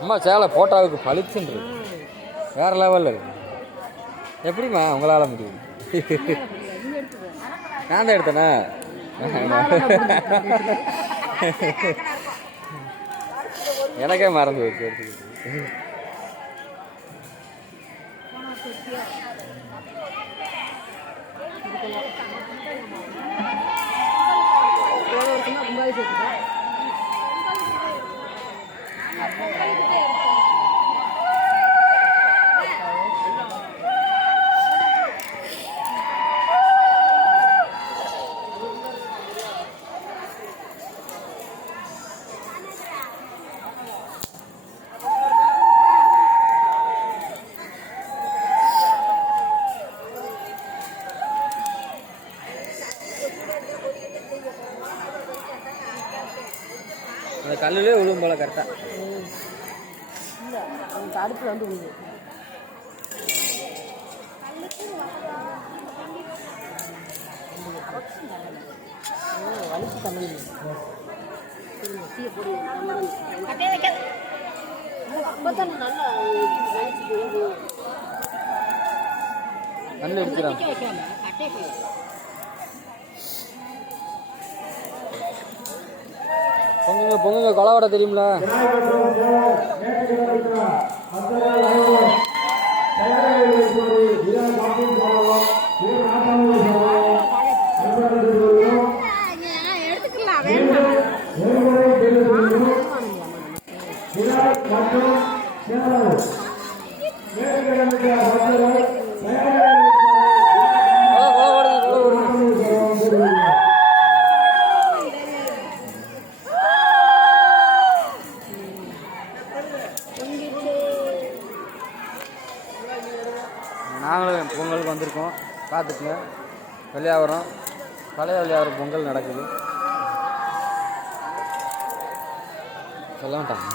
அம்மா சேலை போட்டோவுக்கு பளிச்சுன்றது வேற லெவலில் இருக்கு. எப்படிம்மா உங்களால் முடியும்? நான் தான் எடுத்தேனா? எனக்கே மறந்து போச்சு எடுத்துக்கிட்டு. அந்த கல்லுலே விழுவும் போல கரெக்டாக. இல்லை அவங்க அடுப்பில் வந்து விழுது. வலிச்சு தமிழ் அப்பதான் நல்லா கல் எடுத்துறாங்க. பொங்குங்க பொங்குங்க, கொலவடை தெரியுங்களா? நாங்களும் பொங்கலுக்கு வந்திருக்கோம், பார்த்துக்குங்க. வெள்ளியாவரம் பழைய வெள்ளியாவரம் பொங்கல் நடக்குது. சொல்ல மாட்டாங்க.